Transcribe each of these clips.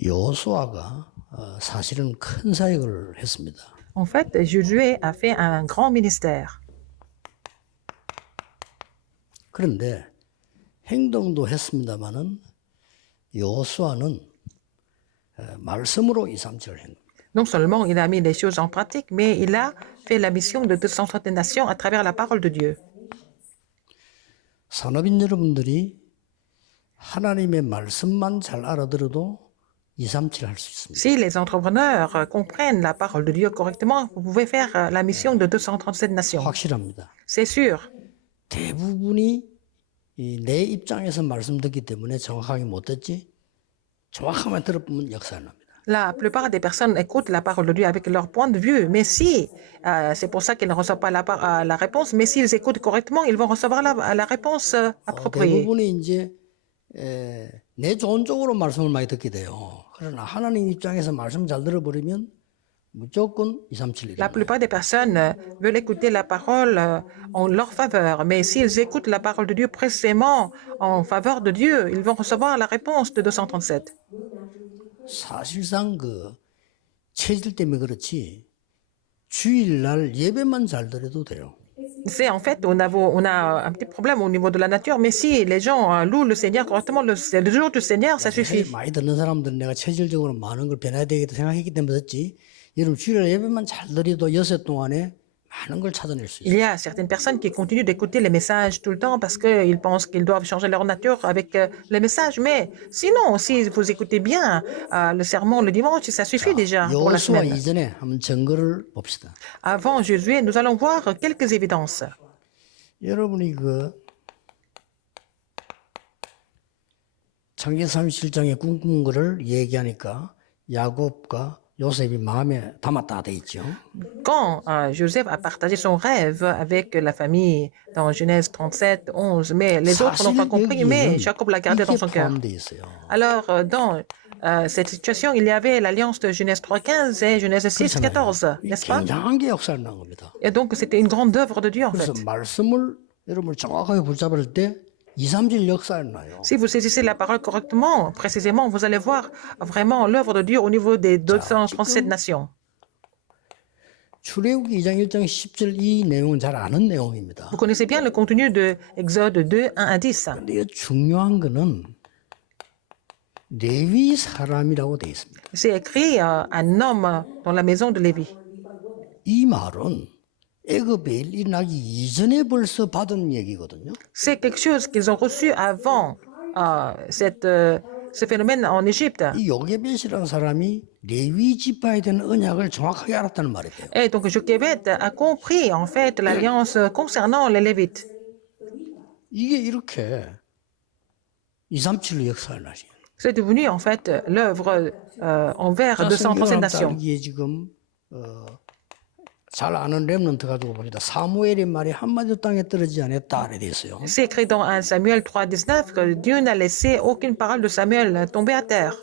여호수아가 사실은 큰 사역을 했습니다. En fait, Josué a fait un grand ministère. 그런데 행동도 했습니다마는 여호수아는 말씀으로 237을 한 겁니다. Non seulement il a mis les choses en pratique, mais il a fait la mission de 230 nations à travers la parole de Dieu. 산업인 여러분들이 하나님의 말씀만 잘 알아들어도 237 할 수 있습니다. Si les entrepreneurs comprennent la parole de Dieu correctement, vous pouvez faire la mission de 237 nations. 확실합니다. C'est sûr. 대부분이 내 입장에서 말씀 듣기 때문에 정확하게 못 듣지 정확하게 들어보면 역사를 납니다. La plupart des personnes écoutent la parole de Dieu avec leur point de vue, mais si, c'est pour ça qu'ils ne reçoivent pas la réponse, mais s'ils écoutent correctement, ils vont recevoir la réponse appropriée. 대부분이 이제 내 좋은 쪽으로 말씀을 많이 듣게 돼요. 그러나 하나님 입장에서 말씀 잘 들어버리면 무조건 237이다. La plupart des personnes veulent écouter la parole en leur faveur, mais s'ils écoutent la parole de Dieu précisément en faveur de Dieu, ils vont recevoir la réponse de 237. 사실상 그 체질 때문에 그렇지 주일날 예배만 잘 드려도 돼요. C'est en fait, on a un petit problème au niveau de la nature, mais si les gens louent le Seigneur correctement le jour du Seigneur, ça suffit. 많이 듣는 사람들은 내가 체질적으로 많은 걸 변해야 되겠다 생각했기 때문에 듣지. 여러분 주일날 예배만 잘 드려도 여섯 동안에 많은 걸 찾아낼 수 Il 있어요. y a certaines personnes qui continuent d'écouter les messages tout le temps parce qu'ils pensent qu'ils doivent changer leur nature avec les messages. Mais sinon, si vous écoutez bien le sermon le dimanche, ça suffit déjà pour la 여호수아 semaine. 이전에 한번 증거를 봅시다. Avant Josué, nous allons voir quelques évidences. 여러분이 그 창세기 37장에 꿈꾼 거를 얘기하니까 야곱과 요셉이 마음에 담았다 돼 있죠. Quand Joseph a partagé son rêve avec la famille dans Genèse 37, 11, mais les autres n'ont pas compris, mais Jacob l'a gardé dans son cœur. 포함돼 있어요. Alors, dans cette situation, il y avait l'alliance de Genèse 3.15 et Genèse 6.14, n'est-ce pas? 굉장한 게 역사를 난 겁니다. Et donc, c'était une grande œuvre de Dieu, en 그래서 fait. 말씀을 여러분 정확하게 붙잡을 때 2, 3질 역사를 나요. Si vous saisissez la parole correctement, précisément, vous allez voir vraiment l'œuvre de Dieu au niveau des 237 nations. 출애굽기 2장 1장 10절 이 내용은 잘 아는 내용입니다. Vous connaissez bien le contenu de Exode 2, 1 à 10. 근데 중요한 거는 레위 사람이라고 돼 있습니다. C'est écrit un homme dans la maison de Lévi. 이 말은 애굽에 일어나기 이전에 벌써 받은 얘기거든요. C'est quelque chose qu'ils ont reçu avant ce phénomène en Égypte. 이 요게벳이라는 사람이 레위 지파에 대한 언약을 정확하게 알았다는 말이 돼요. Et donc Jochebed a compris en fait l'alliance concernant les Lévites. 이게 이렇게 237로 역사를 나시. C'est devenu en fait l'œuvre envers 237 nations. 이게 지금 잘 아는 렘넌트 가지고 봅니다. 사무엘의 말이 한마디도 땅에 떨어지지 않았다 이렇게 돼 있어요. C'est écrit dans 1 Samuel 3.19 que Dieu n'a laissé aucune parole de Samuel tomber à terre.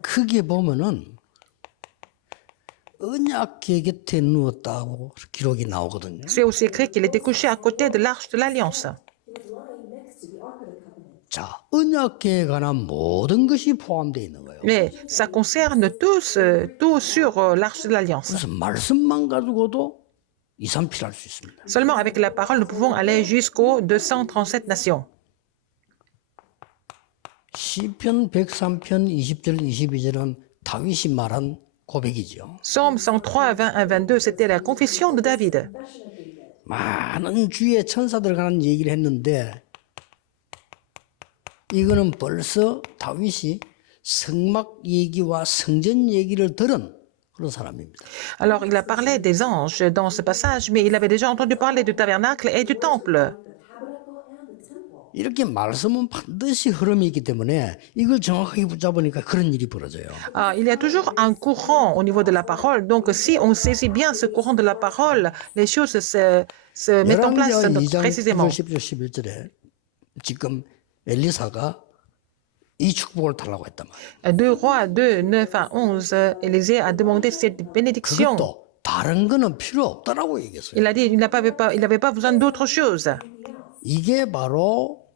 크게 보면은 언약궤 곁에 누웠다고 기록이 나오거든요. C'est aussi écrit qu'il était couché à côté de l'arche de l'Alliance. 자, 언약궤에 관한 모든 것이 포함되어 있는 거예요. Mais ça concerne tout sur l'arche de l'Alliance. 그래서 말씀만 가지고도 2, 3필 할 수 있습니다. Seulement avec la parole, nous pouvons aller jusqu'aux 237 nations. 시편 103편 20절 22절은 다윗이 말한 고백이죠. Psaume 103, 21, 22, c'était la confession de David. 많은 주의 천사들 관한 얘기를 했는데 이거는 벌써 다윗이 성막 얘기와 성전 얘기를 들은 그런 사람입니다. Alors, il a parlé des anges dans ce passage, mais il avait déjà entendu parler du tabernacle et du temple. 이렇게 말씀은 반드시 흐름이 있기 때문에 이걸 정확하게 붙잡으니까 그런 일이 벌어져요. Il y a toujours un courant au niveau de la parole. Donc, si on saisit bien ce courant de la parole, les choses se mettent en place 열왕기하 2장 précisément. 9절 10절 11절에 지금 엘리사가 이 축복을 달라고 했단 말이에요. 2 Rois 2, 9 à 11, Élisée a demandé cette bénédiction. 그것도 다른 거는 필요 없다라고 얘기했어요. Il a dit qu'il n'avait pas besoin d'autre chose. 이게 바로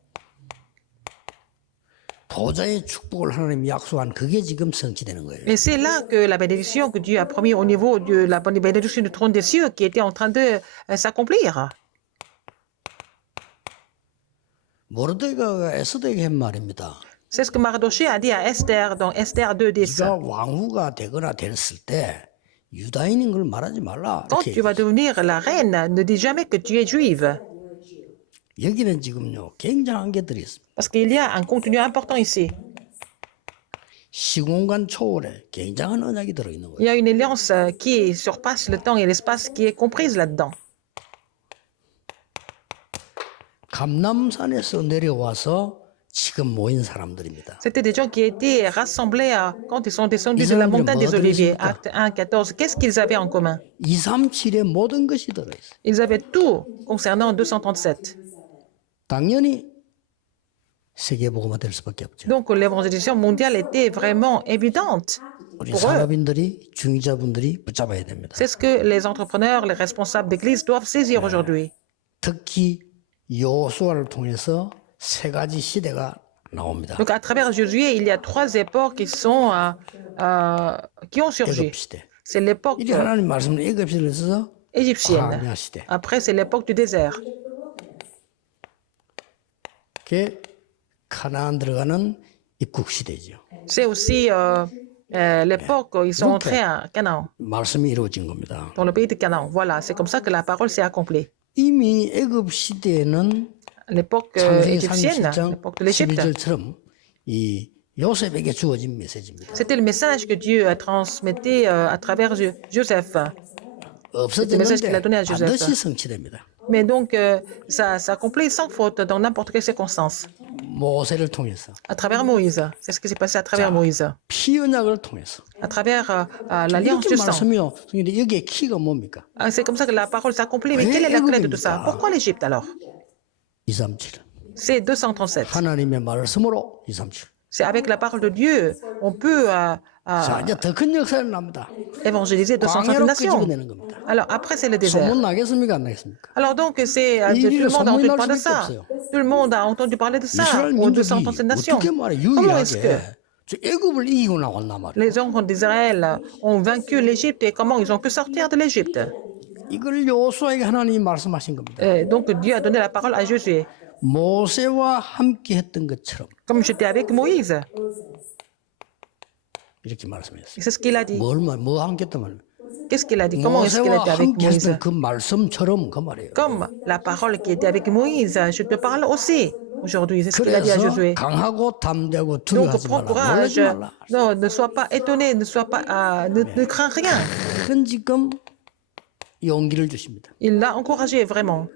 보좌의 축복을 하나님이 약속한 그게 지금 성취되는 거예요. Et c'est là que la bénédiction que Dieu a promis au niveau de la bénédiction du trône des cieux qui était en train de s'accomplir. 모르드가가 에스더에게 한 말입니다. C'est ce que Mardoché a dit à Esther dans Esther 2:10. 네가 왕후가 되거나 됐을 때 유다인인 걸 말하지 말라. Quand 이렇게 tu vas devenir la reine, ne dis jamais que tu es juive. 여기는 지금요 굉장한 게 들어있습니다. Parce qu'il y a un contenu important ici. 시공간 초월에 굉장한 언약이 들어있는 Il y 거예요. a une alliance qui surpasse le temps et l'espace qui est comprise là-dedans. 감남산에서 내려와서 지금 모인 사람들입니다. C'était des gens qui étaient rassemblés quand ils sont descendus de la montagne des Oliviers. Acte 1, 14. Qu'est-ce qu'ils avaient en commun? 237의 모든 것이 들어있어요. Ils avaient tout concernant 237. 당연히 세계복음화 될 수밖에 없죠. Donc l'évangélisation mondiale était vraiment évidente. 우리 pour eux. 산업인들이 중위자분들이 붙잡아야 됩니다. C'est ce que les entrepreneurs, les responsables d'église doivent saisir aujourd'hui. 특히 여호수아를 통해서 세 가지 시대가 나옵니다. Donc à travers Josué, il y a trois époques qui ont surgi. 애굽 시대. C'est l'époque 이제 하나님 말씀을 애굽 시대를 써서 égyptienne. 광야 시대. Après, c'est l'époque du désert. 그게 가나안 들어가는 입국 시대죠. C'est aussi l'époque où ils sont entrés à Canaan, 말씀이 이루어진 겁니다. dans le pays de Canaan. Voilà, c'est comme ça que la parole s'est accomplie. 이미 애굽 시대에는 L'époque 창세기 égyptienne, 37장 l'époque de l'Égypte. 11절처럼 이 요셉에게 주어진 메시지입니다. C'était le message que Dieu a transmetté à travers Joseph. message qu'il a donné à 없어졌는데 Joseph. 반드시 성취됩니다. Mais donc, ça s'accomplit sans faute dans n'importe quelle circonstance. 모세를 통해서 À travers Moïse. C'est ce qui s'est passé à travers Moïse. 피 언약을 통해서 À travers l'alliance 이렇게 du sang. 말씀이요. 근데 여기에 키가 뭡니까? C'est comme ça que la parole s'accomplit. Mais quelle est la clé de tout ça? Pourquoi l'Égypte alors? 237. C'est 237. 하나님의 말씀으로 237. C'est avec la parole de Dieu, on peut 자, 이제 더 큰 역사를 납니다. évangéliser 237 광야로 nations. 끄집어내는 겁니다. Alors après, c'est le désert. 소문 나겠습니까? 안 나겠습니까? Alors donc, c'est tout 일일이 le monde a 소문이 entendu 날 parler de 수밖에 ça. 없어요. Tout le monde a entendu parler de ça 이스라엘 aux 민족이 237 nations. 어떻게 말해 Comment est-ce que 유일하게 저 애굽을 이기고 나왔단 말이에요. les enfants d'Israël ont vaincu l'Égypte et comment ils ont pu sortir de l'Égypte? 이걸 여호수아에게 하나님이 말씀하신 겁니다. Donc Dieu a donné la parole à Josué. 모세와 함께 했던 것처럼 Comme j'étais avec Moïse. 이렇게 말씀했어요. C'est ce qu'il a dit. 뭐 함께 했단 말이에요. Qu'est-ce qu'il a dit? Comment est-ce qu'il a 모세와 été avec 함께 Moïse? 했던 그 말씀처럼 그 말이에요. Comme la parole qui était avec Moïse, je te parle aussi aujourd'hui. C'est ce qu'il a dit à 그래서 Josué. 강하고 담대하고 Donc 두려워하지 prends 말라. courage. 놀라지 말라. Non, ne sois pas étonné, ne sois pas, ne crains rien. 그건 지금 용기를 주십니다. Il l'a encouragé vraiment.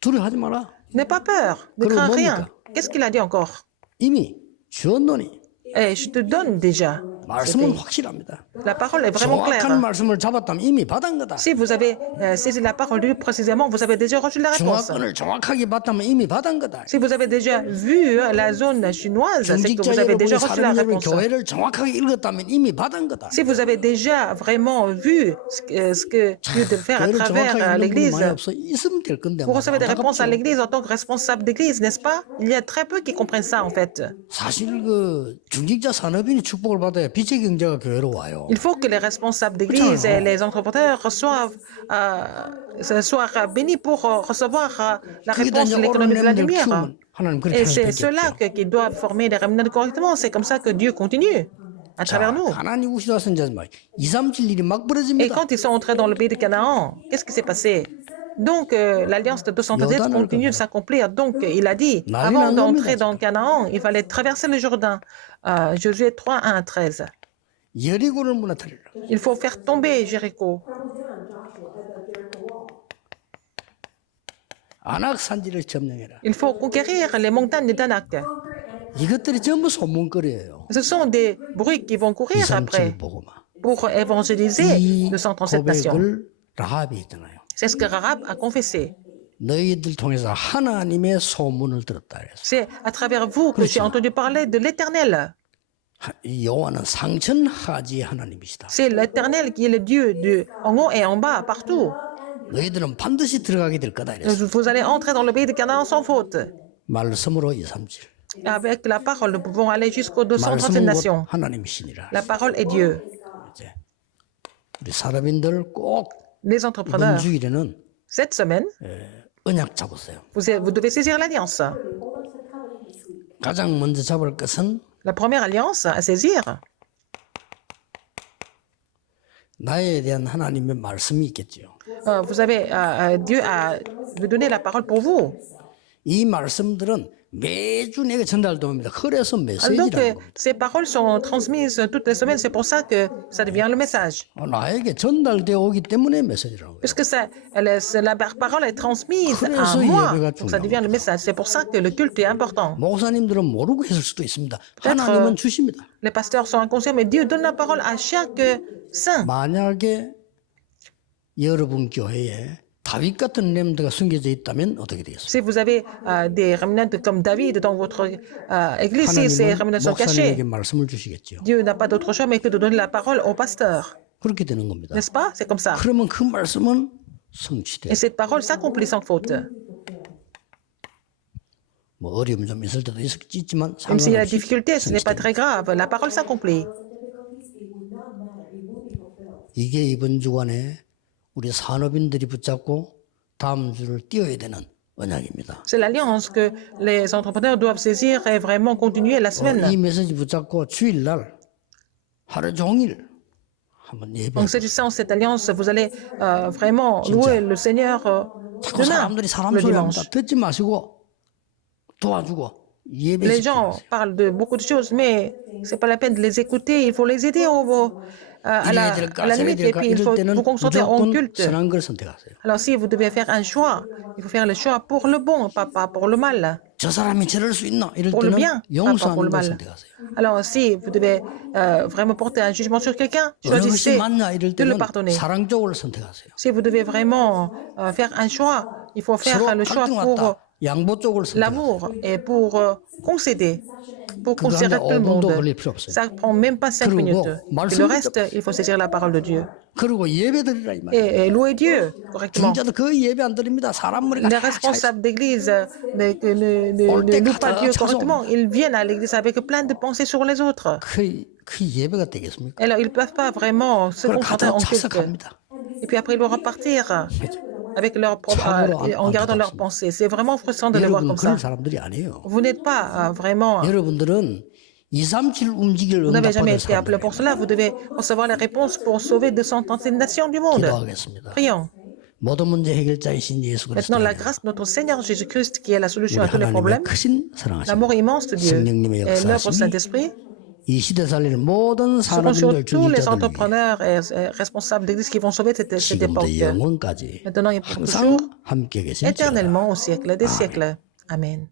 두려워하지 마라. N'aie pas peur, ne 그럼 crains 뭡니까? rien. Qu'est-ce qu'il a dit encore? 이미 주었노니 Je te donne déjà. 말씀은 확실합니다. La parole est vraiment 정확한 claire. 말씀을 잡았다면 이미 받은 거다. Si vous avez saisi la parole de Dieu précisément, vous avez déjà reçu la réponse. 중화권을 정확하게 봤다면 이미 받은 거다. Si vous avez déjà vu la zone chinoise, c'est que 중직자 vous avez déjà 여러분이 reçu la 사람 여러분이 réponse. 교회를 정확하게 읽었다면 이미 받은 거다. Si vous avez déjà vraiment vu ce que Dieu devait faire à 교회를 travers 정확하게 읽는 분이 l'Église, 많이 없어 있으면 될 건데 vous recevez des réponses à 안타깝죠. l'Église en tant que responsable d'Église, n'est-ce pas? Il y a très peu qui comprennent ça en fait. 사실 그 중직자 산업인이 축복을 받아야 빛의 경제가 교회로 와요. Il faut que les responsables d'église et les entrepreneurs soient bénis pour recevoir la 거기다 réponse 이제 de l'économie de la 옳은 렘들 lumière. 키우면 하나님 그렇게 Et c'est 하실 ceux-là 겠죠. qui doivent former les remnants correctement. C'est comme ça que Dieu continue à travers nous. 가나안 이웃이 왔으니 말 2, 3, 7 일이 막 Et 벌어집니다. quand ils sont entrés dans le pays de Canaan, qu'est-ce qui s'est passé? Donc, l'alliance de 237 continue de s'accomplir. Donc, il a dit, avant d'entrer dans Canaan, il fallait traverser le Jourdain. Josué 3, 1 à 13. 여리고를 무너뜨리라. Il faut faire tomber Jéricho. 안악 산지를 점령해라. Il faut conquérir les montagnes d'Anak. 이것들이 전부 소문거리예요. Ce sont des bruits qui vont courir 2, 3, 7 après 보고만. pour évangéliser 이 237 nations. 고백을 라합이 했잖아요. C'est ce que Rahab a confessé. 너희들 통해서 하나님의 소문을 들었다 그래서. C'est à travers vous que j'ai entendu parler de l'Éternel. 이 여호와는 상천하지 하나님이시다. C'est l'Éternel qui est le Dieu en haut et en bas, partout. 너희들은 반드시 들어가게 될 거다 이랬어. Vous allez entrer dans le pays de Canaan sans faute. 말씀으로 2, 3, 7. Avec la parole, nous pouvons aller jusqu'aux 237 말씀은 곧 nations. 하나님이시니라. La parole est Dieu. 이제 우리 사람인들 꼭 Les 이번 entrepreneurs, 주일에는 cette semaine, 언약 잡으세요. vous devez saisir l'alliance. 가장 먼저 잡을 것은 La première alliance à saisir, 나에 대한 하나님의 말씀이 있겠지요. vous avez, Dieu a vous donné la parole pour vous. 이 말씀들은 매주 내게 전달됩니다. 그래서 Donc, 메시지라는 겁니다. ces paroles sont transmises toutes les semaines. C'est pour ça que ça devient le message. 나에게 전달되어 오기 때문에 메시지라는 거예요. Puisque la parole est transmise à 그래서 moi, 예배가 donc ça devient le message. C'est pour ça que le culte est important. 목사님들은 모르고 했을 수도 있습니다. 하나님은 주십니다. Les pasteurs sont inconscients, mais Dieu donne la parole à chaque saint. 만약에 여러분 교회에 다윗 같은 렘드가 숨겨져 있다면 어떻게 되겠습니까? Si vous avez des remnants comme David dans votre église, si ces 하나님은 remnants sont cachés, 목사님에게 말씀을 주시겠죠. Dieu n'a pas d'autre choix mais que de donner la parole au pasteur. 그렇게 되는 겁니다. N'est-ce pas? C'est comme ça. 그러면 그 말씀은 Et 성취돼요. cette parole s'accomplit sans faute. 뭐 어려움 좀 있을 때도 있지만 Même s'il y a 상관없이 la difficulté, ce n'est pas 성취돼요. très grave. La parole s'accomplit. 이게 이번 주간에 우리 산업인들이 붙잡고 다음 주를 띄워야 되는 언약입니다. C'est l'alliance que les entrepreneurs doivent saisir et vraiment continuer la 이 semaine. 메시지 붙잡고 주일날 하루 종일 한번 예배. Donc, saisissant cette alliance, vous allez vraiment louer le Seigneur 자꾸 demain, 사람들이 사람 le 소리 합니다. dimanche. 듣지 마시고 도와주고 예배. Les gens parlent de beaucoup de choses, mais c'est pas la peine de les écouter. Il faut les aider à la limite. Et puis, il faut vous concentrer en 무조건 culte. 선한 걸 선택하세요. Alors, si vous devez faire un choix, il faut faire le choix pour le bon, pas pour le mal. 저 사람이 저럴 수 있나 이럴 Pour le bien, 때는 pas pour 용서하는 le 걸 mal. 선택하세요. Alors, si vous devez vraiment porter un jugement sur quelqu'un, 어느 것이 choisissez 맞냐 이럴 de le 때는 pardonner. 사랑 쪽을 선택하세요. Si vous devez vraiment faire un choix, il faut faire 서로 le choix 갈등 pour 왔다. 양보 쪽을 선택하세요. l'amour et pour concéder, pour 그거 considérer 하는데 tout le 5분도 monde. 걸릴 필요 없어요. Ça prend même pas 5 그리고 minutes. Et le 말씀을 reste, il faut saisir la parole de Dieu. 그리고 예배드리라 이 말이에요. Et louer Dieu correctement. 중자도 거의 예배 안 드립니다. 사람 머리가 Les 다 responsables d'église ne louent pas Dieu correctement. Ils viennent à l'église avec plein de pensées sur les autres. 그 예배가 되겠습니까? Alors, ils ne peuvent pas vraiment se 그걸 concentrer 갖다 en culte. 착석합니다. Et puis après, ils vont repartir avec en gardant leurs pensées. C'est vraiment frustrant de les voir 여러분 comme ça. 그런 사람들이 아니에요. Vous n'êtes pas vraiment... 여러분들은 237 움직일 Vous n'avez jamais 응답받을 été appelé pour 사람들이에요. cela. Vous devez recevoir les réponses pour sauver 237 nations du monde. 기도하겠습니다. Prions. 모든 문제 해결자이신 예수 Maintenant, la 그리스도 grâce de notre Seigneur Jésus-Christ, qui est la solution 우리 à tous les 하나님의 problèmes, 크신 사랑하심 l'amour immense de Dieu 성령님의 et l'œuvre du 역사하심이 Saint-Esprit 이 시대 살릴 모든 seront sur 산업인들 tous les 중직자들 위해 entrepreneurs et responsables d'église qui vont sauver cette 지금부터 époque. 영원까지 Maintenant et pour 항상 toujours, 함께 계실지어다. éternellement au siècle des siècles. Amen.